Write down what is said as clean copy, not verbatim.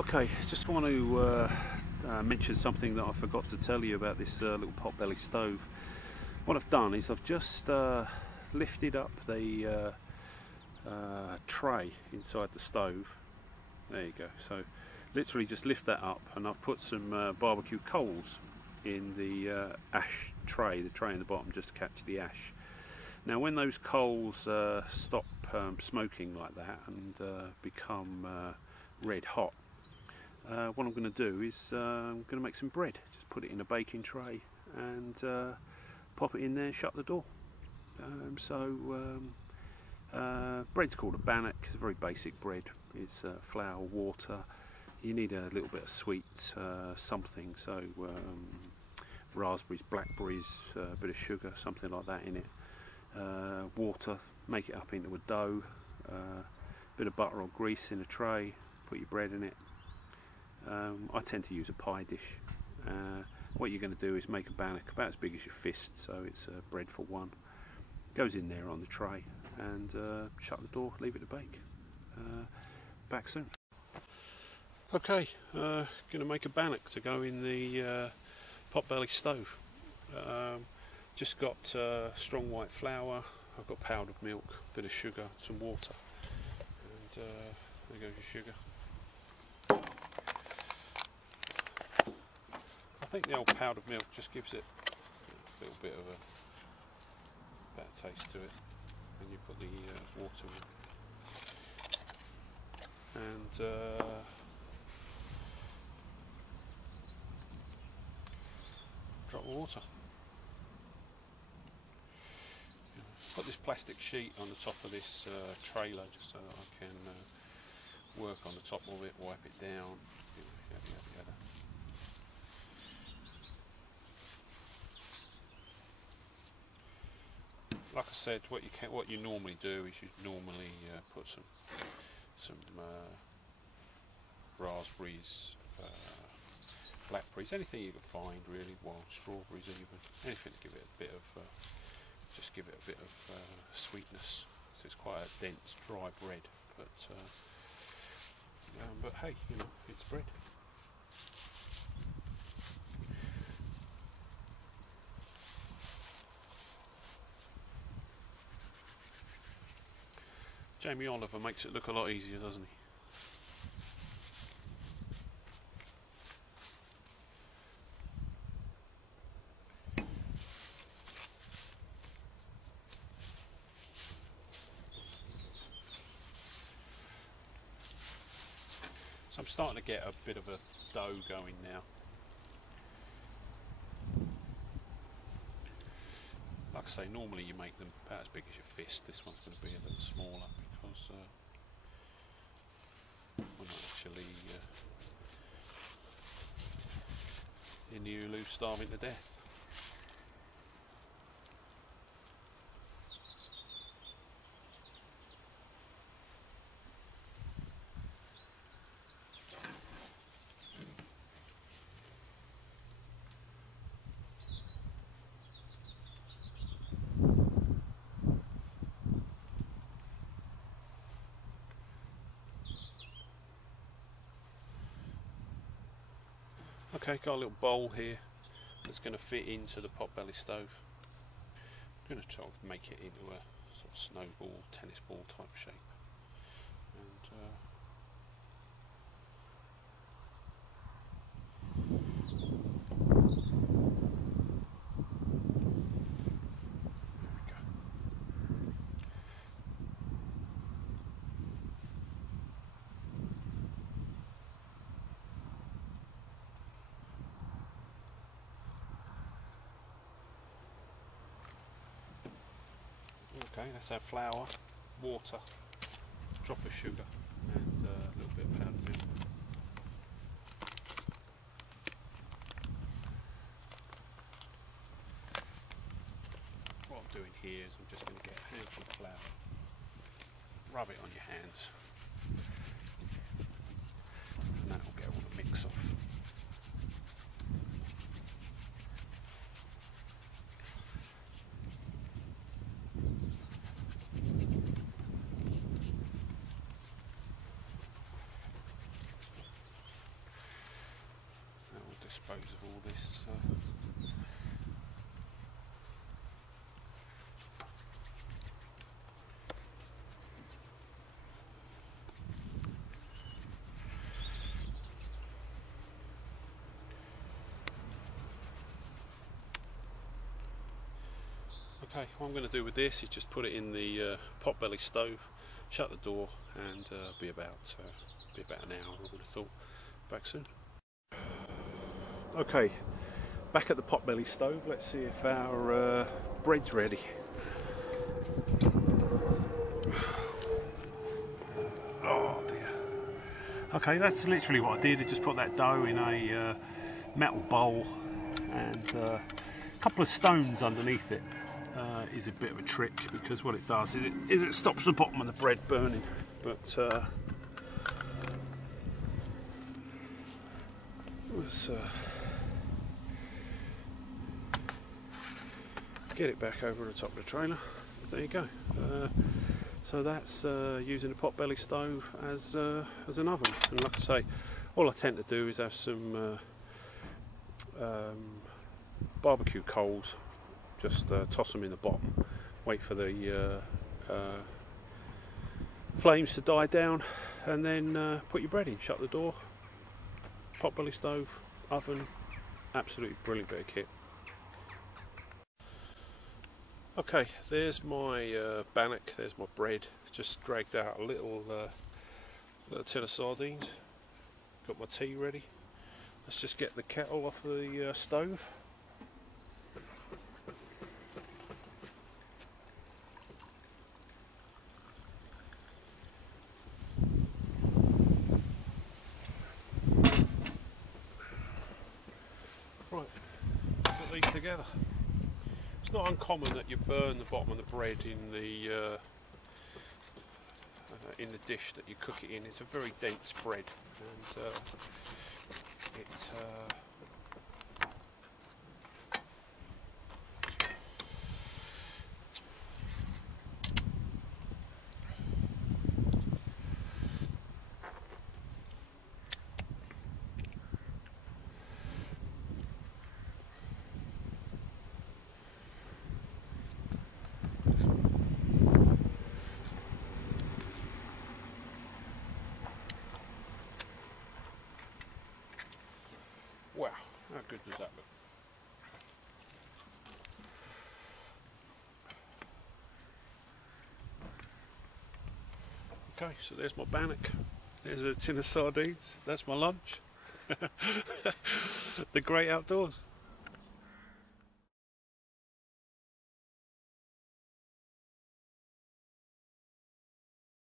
Okay, just want to mention something that I forgot to tell you about this little potbelly stove. What I've done is I've just lifted up the tray inside the stove. There you go. So literally just lift that up, and I've put some barbecue coals in the ash tray, the tray in the bottom, just to catch the ash. Now when those coals stop smoking like that and become red hot, what I'm going to do is I'm going to make some bread. Just put it in a baking tray and pop it in there and shut the door. Bread's called a bannock. It's a very basic bread. It's flour, water. You need a little bit of sweet something, so raspberries, blackberries, a bit of sugar, something like that in it. Water, make it up into a dough, bit of butter or grease in a tray, put your bread in it. I tend to use a pie dish. What you're going to do is make a bannock about as big as your fist, so it's bread for one. Goes in there on the tray and shut the door, leave it to bake. Back soon. Okay, going to make a bannock to go in the potbelly stove. Just got strong white flour, I've got powdered milk, a bit of sugar, some water, and there goes your sugar. I think the old powdered milk just gives it a little bit of a better taste to it when you put the water in. And drop water. Put this plastic sheet on the top of this trailer just so that I can work on the top of it, wipe it down, yada, yada, yada. Like I said, what you normally do is you normally put some raspberries, blackberries, anything you can find really, wild strawberries even, anything to give it a bit of just give it a bit of sweetness. So it's quite a dense, dry bread, but hey, you know, it's bread. Jamie Oliver makes it look a lot easier, doesn't he? So I'm starting to get a bit of a dough going now. Like I say, normally you make them about as big as your fist. This one's going to be a little smaller because we're not actually in the Ulu starving to death. Okay, got a little bowl here that's going to fit into the potbelly stove. I'm going to try to make it into a sort of snowball, tennis ball type shape. Okay, that's our flour, water, drop of sugar and a little bit of powdered milk. What I'm doing here is I'm just going to get a handful of flour, rub it on your hands, and that will get all the mix off. suppose, of all this. Okay, what I'm going to do with this is just put it in the potbelly stove, shut the door, and be about an hour, I would have thought. Back soon. Okay, back at the potbelly stove. Let's see if our bread's ready. Oh dear. Okay, that's literally what I did. I just put that dough in a metal bowl, and a couple of stones underneath it. Is a bit of a trick, because what it does is it stops the bottom of the bread burning. But let's get it back over the top of the trailer. There you go. So that's using a potbelly stove as an oven. And like I say, all I tend to do is have some barbecue coals. Just toss them in the bottom, wait for the flames to die down, and then put your bread in, shut the door. Potbelly stove, oven, absolutely brilliant bit of kit. Okay, there's my bannock, there's my bread. Just dragged out a little tin of sardines. Got my tea ready. Let's just get the kettle off the stove. Right, put these together. It's not uncommon that you burn the bottom of the bread in the dish that you cook it in. It's a very dense bread, and it's wow, how good does that look? Okay, so there's my bannock, there's a tin of sardines, that's my lunch. The great outdoors.